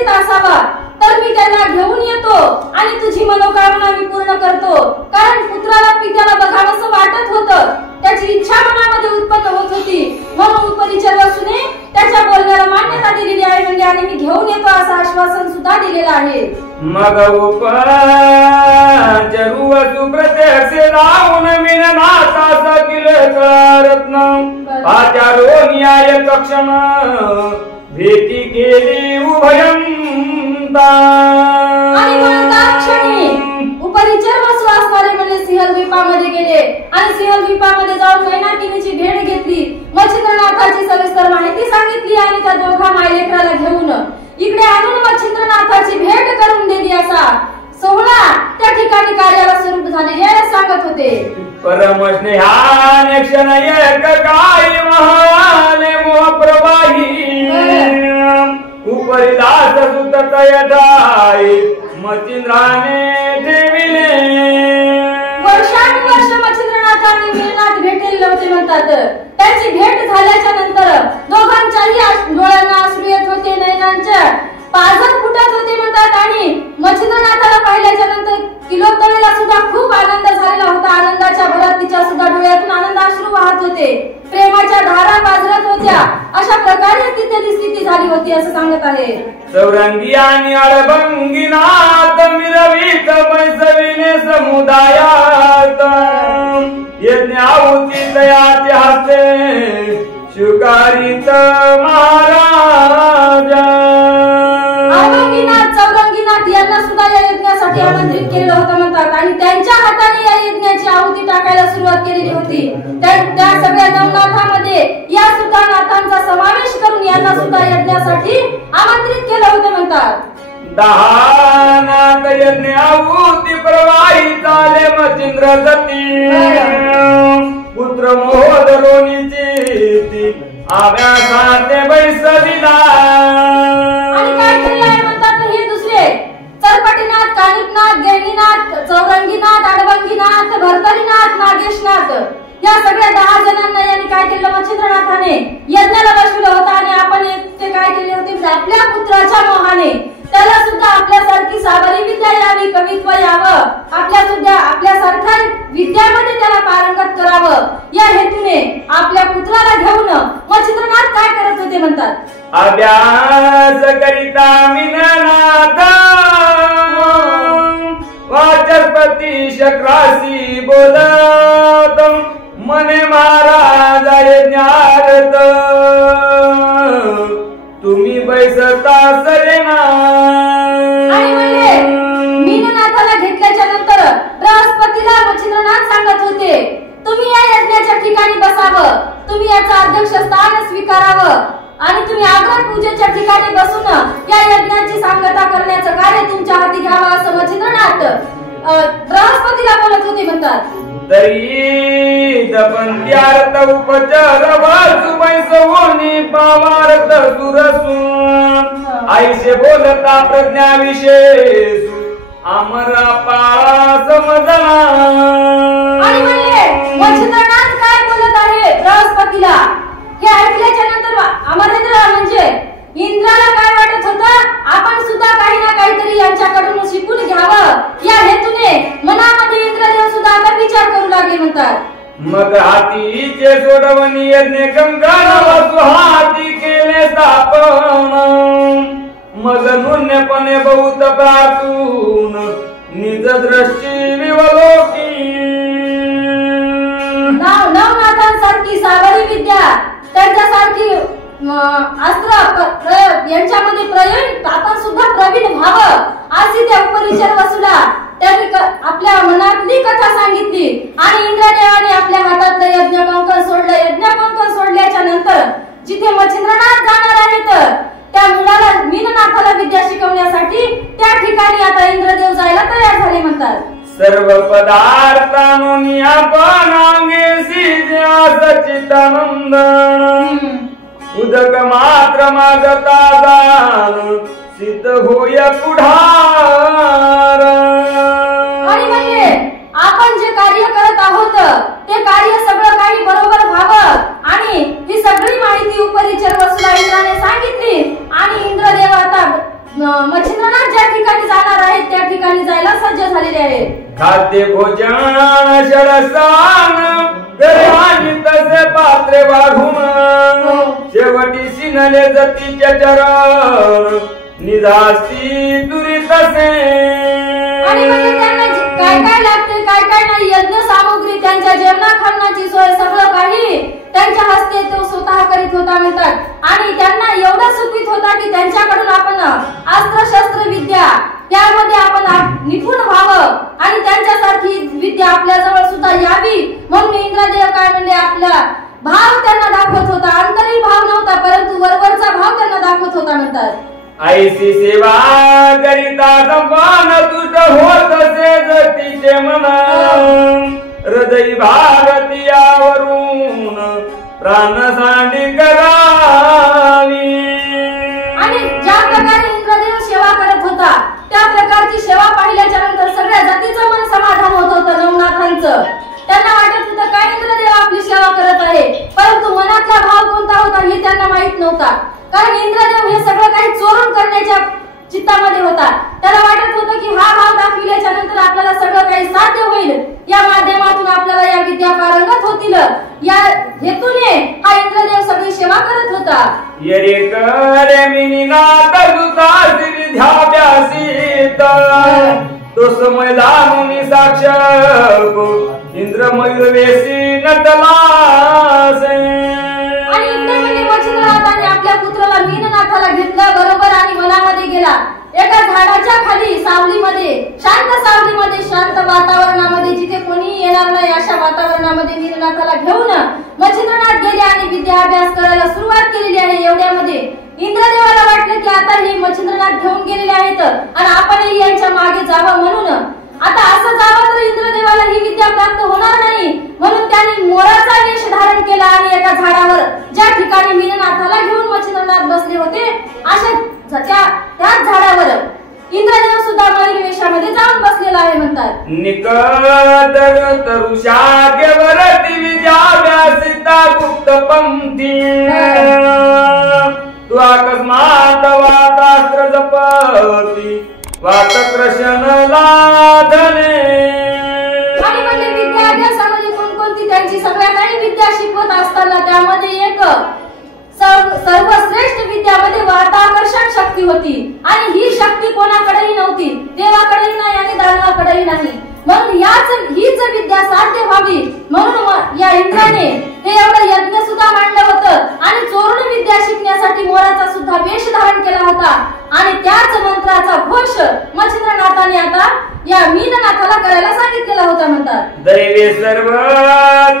उपस्थित असावा तर मी त्यांना घेऊन येतो आणि तुझी मनोकामना मी पूर्ण करतो. कारण पुत्राला पित्याला बघावंसं वाटत होतं, त्याची इच्छा मनामध्ये उत्पन्न होत होती. म्हणून उपरिचर वसूने त्याच्या बोलण्याला मान्यता दिलेली आहे म्हणजे आणि मी घेऊन येतो असं आश्वासन सुद्धा दिलेलं आहे. मग उपचरू वसू प्रत्यक्ष राहून मिननाथा सकिल रत्न आचारो न्याय कक्षम भेटी केली उभयंता. आणि म्हणतात क्षणी उपरिचर वसू असणारे म्हणजे सिंहद्वीपामध्ये गेले आणि सिंहद्वीपामध्ये जाऊन मैनाकिनीची भेट घेतली. मच्छिंद्रनाथाची सविस्तर माहिती सांगितली आणि त्या दोघा मायलेकराला घेऊन इकडे आणून मच्छिंद्रनाथाची भेट करून दिली. असा सोहळा त्या ठिकाणी कार्याला स्वरूप झालेले सांगत होते. परमस्नेहाने क्षण एक काय महाने मोह प्रवाही उपरी दास सुत तयदाई मच्छिंद्राने ठेविले. वर्षानुवर्ष मच्छिंद्रनाथांनी मिलनात भेटलेले होते म्हणतात. त्यांची भेट झाल्याच्या नंतर दोघांच्याही डोळ्यांना अश्रू येत होते, नयनांच्या पाजर फुटत होते म्हणतात. आणि मच्छिंद्रनाथाला पाहिल्याच्या नंतर किलोत्तमेला सुद्धा खूप आनंद झालेला होता. आनंदाच्या भरात तिच्या सुद्धा डोळ्यातून आनंद अश्रू वाहत होते, प्रेमाच्या धारा पाजरत होत्या. अशा प्रकारे तिथे स्थिती झाली होती असं सांगत आहे. चौरंगी आणि अडभंगीनाथ मिरवीत बैसविने समुदायात यज्ञ आहुती दयाचे हस्ते शुकारित महाराजा. अडभंगीनाथ चौरंगीनाथ यांना सुद्धा या यज्ञासाठी आमंत्रित केलं होतं म्हणतात. आणि त्यांच्या हाताने या यज्ञाची आहुती टाकायला सुरुवात केलेली होती. त्या सगळ्या नवनाथांमध्ये या सुद्धा नाथांचा समावेश करून यांना सुद्धा यज्ञासाठी आमंत्रित केलं होतं म्हणतात. 10 नाथ यज्ञ आहुती प्रवाही चाले मच्छिंद्र दत्ती पुत्र मोहदरोनीची आव्यासाते बैसविला. आणि काय केलंय म्हणतात हे दुसरे चरपटीनाथ, कानिपनाथ, गैनीनाथ, चौरंगीनाथ, अडभंगीनाथ, भरतरीनाथ, नागेशनाथ या सगळ्या 10 जणांना यांनी काय केलं मच्छिंद्रनाथाने यज्ञाला बसवलं होतं. आणि आपण ते काय केले होते आपल्या पुत्राच्या मोहाने त्याला सुद्धा आपल्यासारखी साबरी विद्या यावी, कवित्व यावं, आपल्यासारख्या विद्यामध्ये त्याला पारंगत करावं या हेतूने आपल्या पुत्राला घेऊन मच्छिंद्रनाथ काय करत होते म्हणतात. अभ्यास करिता मिननाथ वाचस्पती शक्रासी बोलत मने महाराज यज्ञारत तुम्ही बैसता सरेना. आणि म्हणजे मीननाथाला घेतल्याच्या नंतर बृहस्पतीला मच्छिंद्रनाथ सांगत होते तुम्ही या यज्ञाच्या ठिकाणी बसावं, तुम्ही याचं अध्यक्ष स्थान स्वीकारावं आणि तुम्ही आग्रह पूजेच्या ठिकाणी बसून या यज्ञाची सांगता करण्याचं कार्य तुमच्या हाती घ्यावं असं मच्छिंद्रनाथ बृहस्पतीला बोलत होते म्हणतात. तरी दपंत्यार्थ उपचार वासुबैसवोनी पावार्थ सुरसून आईसे बोलता प्रज्ञा विशेष अमरापा समजला. आणि म्हणले मच्छिंद्रनाथ काय बोलत आहे बृहस्पतीला हे ऐकल्याच्या नंतर अमरेंद्र म्हणजे इंद्राला काय वाटत होतं आपण सुद्धा काही ना काहीतरी यांच्याकडून शिकून घ्यावं या हेतूने मनामध्ये इंद्रदेव सुद्धा आता विचार करू लागले म्हणतात. मग हातीचे सोडवणी यज्ञ कंकण वसु हाती केले स्थापन मग नुन्यपणे बहुत प्रातून निज दृष्टी विवलोकी. नवनाथांसारखी सावरी विद्या त्यांच्यासारखी अस्त्र यांच्यामध्ये प्रयोग आपण सुद्धा प्रवीण व्हावं अशी त्या उपरिचर वसूला त्यांनी आपल्या मनातली कथा सांगितली. आणि इंद्रदेवाने आपल्या हातातलं यज्ञ कंकण सोडलं. यज्ञ कंकण सोडल्याच्या नंतर जिथे मच्छिंद्रनाथ जाणार आहेत त्या मुलाला मीननाथाला विद्या शिकवण्यासाठी त्या ठिकाणी आता इंद्रदेव जायला तयार झाले म्हणतात. सर्व पदार्थांनी आपण अंगेसी सच्चिदानंदन उदक मात्र मागता दान सिद्ध होय पुढार. आणि म्हणजे आपण जे कार्य करत आहोत ते कार्य सगळं काही बरोबर व्हावं आणि ही सगळी माहिती उपरिचर वसूला इंद्राने सांगितली. आणि इंद्रदेव आता मच्छिंद्रनाथ ज्या ठिकाणी जाणार आहेत त्या ठिकाणी जायला सज्ज झालेले आहेत. खाद्य भोजन शरसान आणि तसे पात्रे वाढून शेवटी शिनले जतीच्या चरण निधास्ती दुरितसे. आणि म्हणजे त्यांना काय काय लागते काय काय नाही यज्ञ सामुग्री त्यांच्या जेवणा खाण्याची सोय सगळं काही त्यांच्या हस्ते तो स्वतः करीत होता म्हणतात. आणि त्यांना एवढा सुखीत होता की त्यांच्याकडून आपण अस्त्र शस्त्र विद्या त्यामध्ये आपण निपुण व्हावं आणि त्यांच्यासारखी विद्या आपल्या जवळ सुद्धा यावी म्हणून इंद्रदेव काय म्हणले आपला भाव त्यांना दाखवत होता. अंतरी भाव नव्हता परंतु वरवरचा भाव त्यांना दाखवत होता म्हणतात. ऐसी सेवा करिता संपान तुझ होत से जतीचे मन हृदय भारतीयावरून प्राण सांडी करावी. आणि ज्या प्रकारे इंद्रदेव सेवा करत होता त्या प्रकारची सेवा पाहिल्याच्या नंतर सगळ्या जातीचं मन समाधान होत होतं नवनाथांचं. त्यांना वाटत होतं काय इंद्रदेव आपली सेवा करत आहे परंतु मनातला भाव कोणता होता हे त्यांना माहित नव्हता. कारण इंद्रदेव हे सगळं काही चोरून करण्याच्या चित्तामध्ये होता. त्याला वाटत होतं की हा भाव दाखविल्याच्या नंतर आपल्याला सगळं काही साध्य होईल या माध्यमातून आपल्याला या विद्या पारंगत होतील या हेतूने हा इंद्रदेव सगळी सेवा करत होता. येरे करे मिनीनाथ दुतासी विद्याभ्यासीत तो समय दामुनी साक्षक इंद्र मयूर वेसी नटलासे. आणि इंद्रमणी मच्छिंद्रनाथाने आपल्या पुत्राला मीननाथाला घेतलं बरोबर आणि वनामध्ये गेला. एका झाडाच्या खाली सावलीमध्ये शांत वातावरणामध्ये जिथे कोणी येणार नाही अशा वातावरणामध्ये मीननाथाला घेऊन मच्छिंद्रनाथ गेले आणि विद्याभ्यास करायला सुरुवात केलेली आहे. एवढ्यामध्ये इंद्रदेवाला वाटलं की आता हे मच्छिंद्रनाथ घेऊन गेलेले आहेत आणि आपणही यांच्या मागे जावं म्हणून आता असं जावं तर इंद्रदेवाला ही विद्या प्राप्त होणार नाही म्हणून त्यांनी मोराचा वेश धारण केला आणि एका झाडावर ज्या ठिकाणी मीननाथाला घेऊन मच्छिंद्रनाथ बसले होते अशा त्याच झाडावर इंद्रदेव सुद्धा मयूर वेशामध्ये जाऊन बसलेला आहे म्हणतात. निकटर तरुषाग्यवरती विद्याभ्यासिता गुप्त पंक्ती तू अकस्मात वातास्त्र जपती वात कृष्ण लाधने. आणि म्हणजे विद्याभ्यासामध्ये कोणकोणती त्यांची सगळ्या काही विद्या शिकवत असताना त्यामध्ये एक सर्वश्रेष्ठ विद्यामध्ये वाताकर्षण शक्ती होती आणि ही शक्ती कोणाकडेही नव्हती देवाकडेही नाही आणि दानवाकडेही नाही. म्हणून हीच विद्या साध्य व्हावी म्हणून या इंद्राने हे एवढं यज्ञ सुद्धा मांडलं होतं आणि चोरून विद्या शिकण्यासाठी मोराचा सुद्धा वेश धारण केला होता आणि त्याच मंत्राचा घोष मच्छिंद्रनाथाने आता या मीननाथाला करायला सांगितलेला होता म्हणतात. दैवे सर्व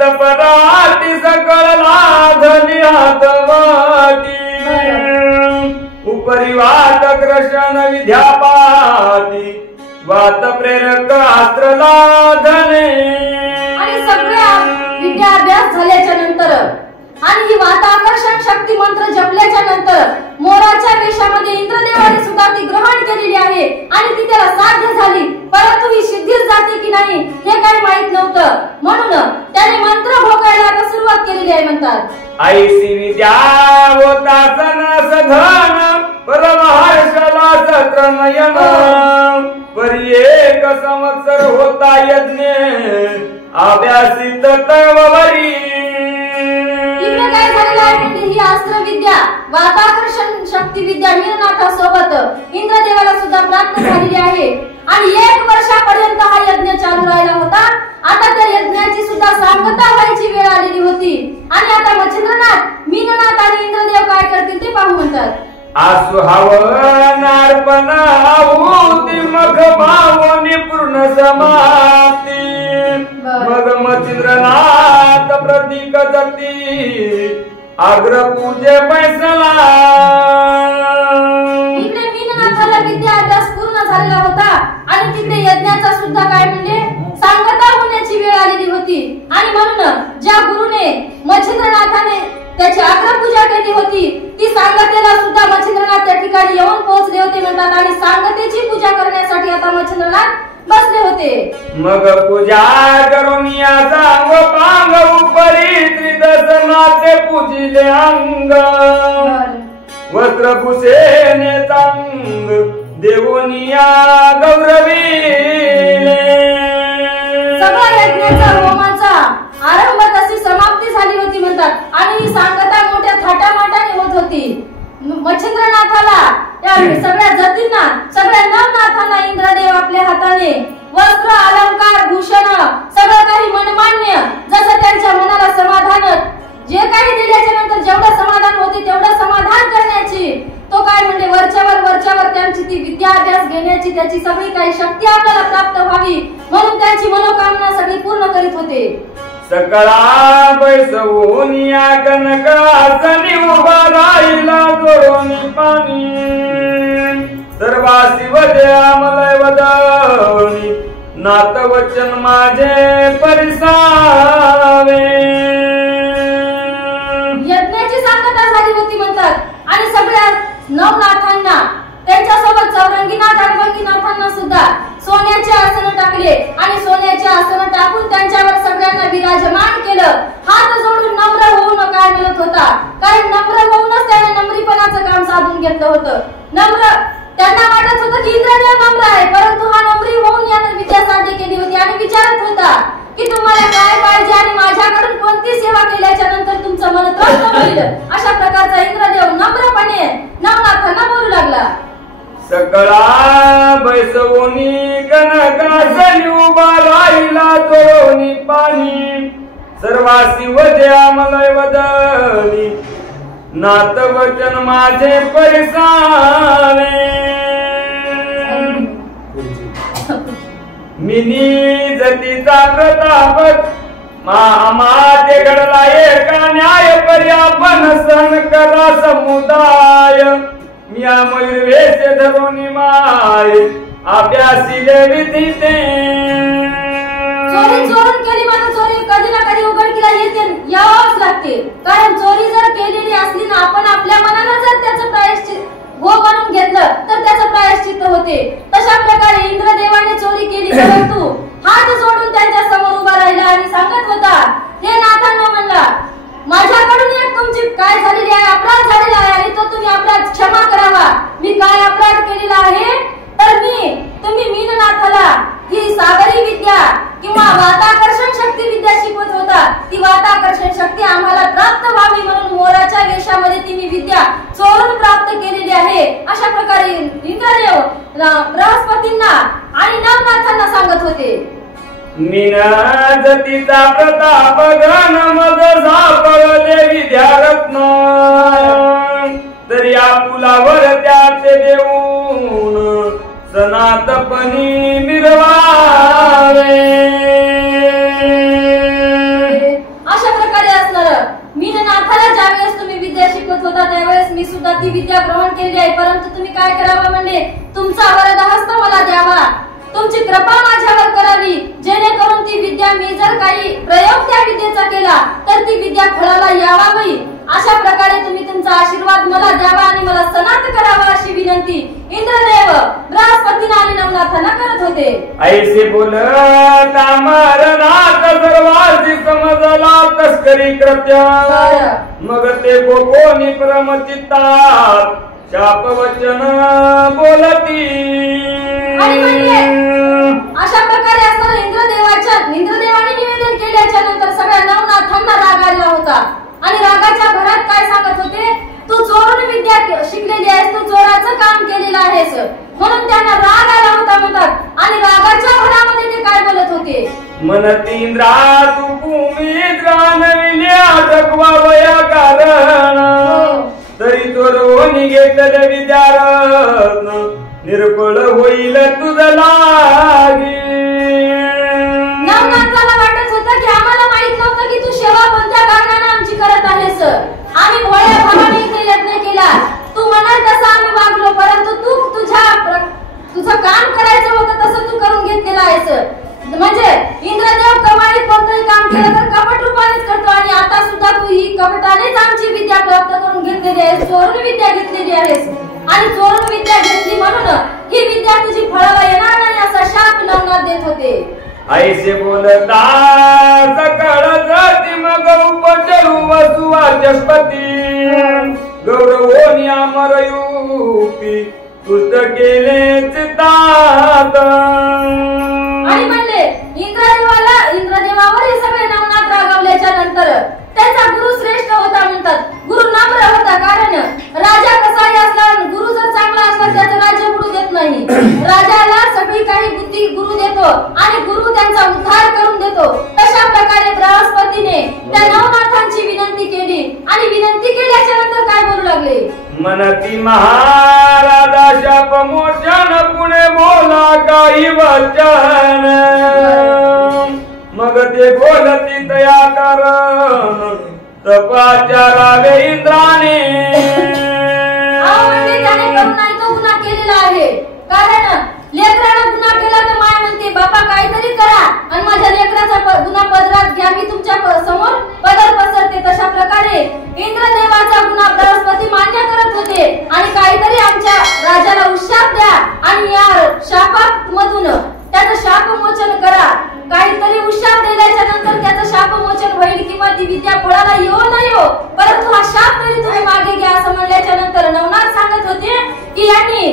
तपराती सकळ लाधली हातवाटी उपरी वात कृष्ण विद्यापाती वात प्रेरक अस्त्र लाधने. आणि सगळ्या विद्याभ्यास झाल्याच्या नंतर आणि ही वाताकर्षण शक्ती मंत्र जपल्याच्या नंतर मोराच्या वेशामध्ये इंद्रदेवाने सुद्धा ती ग्रहण केलेली आहे आणि ती त्याला साध्य झाली परंतु ही सिद्धीच जाते की नाही हे काही माहित नव्हतं म्हणून त्याने मंत्र भोगायला सुरुवात केलेली आहे म्हणतात. ऐसी विद्या होता सन सधन परमहर्षला सत्र नयन परी एक संवत्सर होता यज्ञ अभ्यासित तवरी. इकडे काय झालेलं आहे म्हणजे ही अस्त्र विद्या वाताकर्षण शक्ती विद्या मीननाथासोबत इंद्रदेवाला सुद्धा प्राप्त झालेली आहे आणि 1 वर्षापर्यंत हा यज्ञ चालू राहिला होता. आता त्या यज्ञाची सुद्धा सांगता व्हायची वेळ आलेली होती आणि आता मच्छिंद्रनाथ मीननाथ आणि इंद्रदेव काय करतील ते पाहू म्हणतात. आसु हवन अर्पण आहुती मग भावनी पूर्ण समाप्ती मग मच्छिंद्रनाथ प्रतीक जती अग्र पूजे पैसला. इकडे मीननाथाला विद्या अभ्यास पूर्ण झालेला होता आणि तिकडे यज्ञाचा सुद्धा काय म्हणजे सांगता होण्याची वेळ आलेली होती आणि म्हणून ज्या गुरुने मच्छिंद्रनाथाने त्याची अग्रपूजा केली होती ती सांगतेला सुद्धा मच्छिंद्रनाथ त्या ठिकाणी येऊन पोहोचले होते म्हणतात आणि सांगतेची पूजा करण्यासाठी आता मच्छिंद्रनाथ बसले होते. मग पूजा करून या सांग पांग उपरी त्रिदर्शनाचे पूजिले अंग वस्त्र भूषेने चांग ओनिया गौरविले. सगळ्या यज्ञाचा होमाचा आरंभ तशी समाप्ती झाली होती म्हणतात आणि ही सांगता मोठ्या थाटामाटाने होत होती. मच्छिंद्रनाथाला या सगळ्या जतींना सगळ्या नवनाथांना इंद्रदेव आपल्या हाताने वस्त्र अलंकार भूषण सगळं काही मनमान्य जसं त्यांच्या मनाला समाधान जे काही दिल्याच्या नंतर जेवढं समाधान होते तेवढं समाधान करण्याची तो काय म्हणजे वरच्यावर त्यांची ती विद्याभ्यास घेण्याची त्याची सगळी काही शक्ती आपल्याला प्राप्त व्हावी म्हणून त्यांची मनोकामना सगळी पूर्ण करीत होते. सकळा बैसवून या कनकासनी उभा राहिला जोडून पाणी सर्वासी वद्या मलय वदनी नात वचन माझे परिसावे. यज्ञाची सांगता झाली होती म्हणतात आणि सगळ्या नवनाथांना त्यांच्यासोबत चौरंगीनाथ अडवंगीनाथांना सुद्धा सोन्याचे आसन टाकले आणि सोन्याचे आसन टाकून त्यांच्यावर सगळ्यांना विराजमान केलं. हात जोडून नम्र होऊन काय म्हणत होता कारण नम्र होऊनच त्याने नम्रीपणाचं काम साधून घेतलं होतं. नम्र त्यांना वाटत होतं की इंद्रदेव नम्र आहे परंतु हा नम्री होऊन याने विद्या साध्य केली होती आणि विचारत होता की तुम्हाला काय पाहिजे आणि माझ्याकडून कोणती सेवा केल्याच्या नंतर तुमचं मन तृप्त होईल. अशा प्रकारचा इंद्रदेव नम्रपणे नवनाथांना बोलू लागला. सकळा बैसवूनी कनकासनी उभा राहिला जोडून पाणी सर्वासी वद्या मलय वदनी नात वचन माझे परिसावे. मिनी जतीचा प्रताप माते घडला एका न्याय पर्यापन सण करा समुदाय मिया मयूर वेश धरून माय अभ्यासिले विधिते. चोरी चोरून केली मात्र चोरी कधी ना कधी उघडकीला येते यावंच लागते कारण चोरी जर केलेली असली ना आपण आपल्या मनानं जर त्याचं प्रायश्चित हो बनवून घेतलं तर त्याचं प्रायश्चित्त होते. तशा प्रकारे इंद्रदेवाने चोरी केली परंतु हात जोडून त्यांच्या समोर उभा राहिला आणि सांगत होता हे नाथांना म्हणला माझ्याकडून एक तुमची काय झालेली आहे अपराध झालेला आहे आणि तो तुम्ही अपराध क्षमा करावा. मी काय अपराध केलेला आहे तर तुम्ही मीननाथाला ही सागरी विद्या किंवा वाताकर्षण शक्ती विद्या शिकवत होता. ती वाताकर्षण शक्ती आम्हाला प्राप्त व्हावी म्हणून मोराच्या वेशामध्ये ती मी विद्या चोरून प्राप्त केलेली आहे. अशा प्रकारे इंद्रदेव बृहस्पतींना आणि नवनाथांना सांगत होते. मीना जतीचा प्रताप घन मद सापडले विद्यारत्न तरी आपुलावर त्याचे देऊन सनातपणी मिरवावे. अशा प्रकारे असणार मीननाथाला ज्यावेळेस तुम्ही विद्या शिकवत होता त्यावेळेस मी सुद्धा ती विद्या ग्रहण केली आहे परंतु तुम्ही काय करावं म्हणजे तुमचा वरदहस्त मला द्यावा तुमची कृपा माझ्यावर करावी जेणेकरून ती विद्या मी जर काही प्रयोग त्या विद्येचा केला तर ती विद्या फळाला यावावी. अशा प्रकारे तुम्ही तुमचा आशीर्वाद मला द्यावा आणि मला सनात करावा अशी विनंती इंद्रदेव बृहस्पतींना आणि नवनाथांना करत होते. ऐसे बोलत अमरनाथ सर्वांची समजला तस्करी कृत्य मग ते कोणी परमचित्तात शाप वचन बोलती. अशा प्रकारे असताना इंद्रदेवाने निवेदन केल्याच्या नंतर सगळ्या नवनाथांना राग आला होता आणि रागाच्या भरात काय सांगत होते तू चोरून विद्या शिकलेली आहेस तू चोराचं काम केलेलं आहेस म्हणून त्यांना राग आला होता म्हणतात आणि रागाच्या भरामध्ये ते काय बोलत होते मनतींद्रा तू भूमी जाणविल्या जगवावया कारण तरी चोरवणी घेतले विद्यारत्न निर्बळ होईल तुझं लागी. नवनाथाला वाटत होतं की आम्हाला माहित नव्हतं की तू सेवा कोणत्या कारणाने आमची करत आहेस. आम्ही भोळ्या भावाने इथे यज्ञ केला तू म्हणाल तसं आम्ही वागलो परंतु तू तुझं काम करायचं होतं तसं तू करून घेतलेलं आहेस. म्हणजे इंद्रदेव कमाई कोणतंही काम केलं तर कपट रूपानेच करतो आणि आता सुद्धा तू ही कपटानेच आमची विद्या प्राप्त करून घेतलेली आहेस चोरून विद्या घेतलेली आहेस आणि चोरून विद्या घेतली म्हणून ही विद्या तुझी फळाला येणार नाही असा शाप नवनाथ देत होते. ऐसे बोलता सकळ जाती मग उपचरू वसुवाचस्पती गौरवोनी अमरयूपी तुझ केले चितात आणि म्हणले इंद्रदेवावर हे सगळे नवनाथ रागवल्याच्या नंतर त्यांचा गुरु श्रेष्ठ होता म्हणतात. गुरु नम्र होता, कारण राजा कसाही असला, गुरु जर चांगला असला त्याचं राज्य बुडू देत नाही. राजाला सगळी काही बुद्धी गुरु देतो आणि गुरु त्यांचा उद्धार करून देतो. तशा प्रकारे बृहस्पतीने त्या नवनाथांची विनंती केली आणि विनंती केल्याच्या नंतर काय बोलू लागले? मनती महाराजा शाप मोचन पुणे बोला काही वचन मग ते बोलती तया कारण तपाचारावे इंद्राने. त्याने करून नाही तो गुन्हा केलेला आहे, कारण लेकरानं गुन्हा केला तर माय म्हणते बापा काहीतरी करा आणि माझ्या लेकराचा गुन्हा पदरात घ्या, मी तुमच्या समोर पदर पसरते. तशा प्रकारे इंद्रदेवाचा गुन्हा बृहस्पती मान्य करत होते आणि काहीतरी आमच्या राजाला उशाप द्या आणि या शापामधून त्याचं शापमोचन करा. काहीतरी उशाप दिल्याच्या नंतर त्याचं शापमोचन होईल किंवा ती विद्या फळाला येऊ न येऊ, परंतु हा शाप तरी तुम्ही मागे घ्या असं म्हणल्याच्या नंतर नवनाथ सांगत होते की यांनी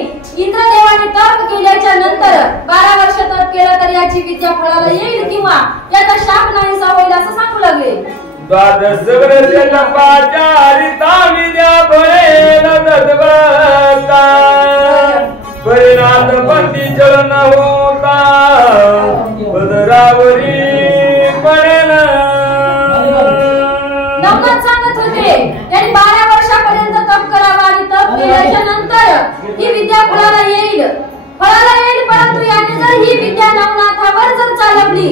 इंद्रदेवाने तप केल्याच्या नंतर 12 वर्ष तप केलं तर याची विद्या फळाला येईल किंवा याचा शाप नाहीसा होईल असं सांगू लागले. द्वादश वर्ष तपाचारिता विद्या फळेल तद्वता परिणाम बंदी चलन होता पदरावरी पडेल. नवनाथ सांगत होते त्यांनी 12 वर्षापर्यंत तप करावं आणि तप केल्याच्या नंतर ही विद्या फळाला येईल परंतु यांनी जर ही विद्या नवनाथावर जर चालवली,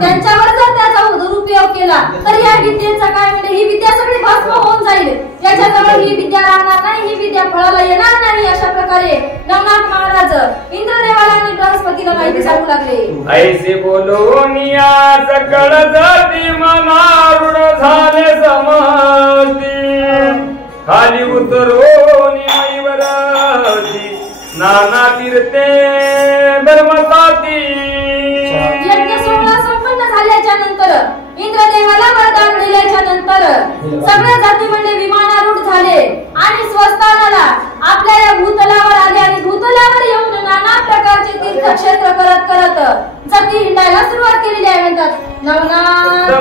त्यांच्यावर जर त्याचा दुरुपयोग केला तर या विद्येचा काय म्हणजे ही विद्या सगळी भस्म होऊन जाईल, याच्याजवळ ही विद्या राहणार नाही, ही विद्या फळाला येणार नाही. अशा प्रकारे नवनाथ महाराज इंद्रदेवाला आणि बृहस्पतीला माहिती सांगू लागले. ऐसे बोलून या सकळ जाती मनारूढ झाले समती खाली उतरून मैवरती नाना तीर्थे धर्मसाती. यज्ञ सोहळा संपन्न झाल्याच्या नंतर इंद्रदेवाला वरदान दिल्याच्या नंतर सगळ्या जाती म्हणजे विमानारूढ झाले आणि स्वस्थानाला आपल्या या भूतलावर आले आणि भूतलावर येऊन नाना प्रकारचे तीर्थक्षेत्र करत करत जाती हिंडायला सुरुवात केलेली आहे. म्हणतात नवनाथ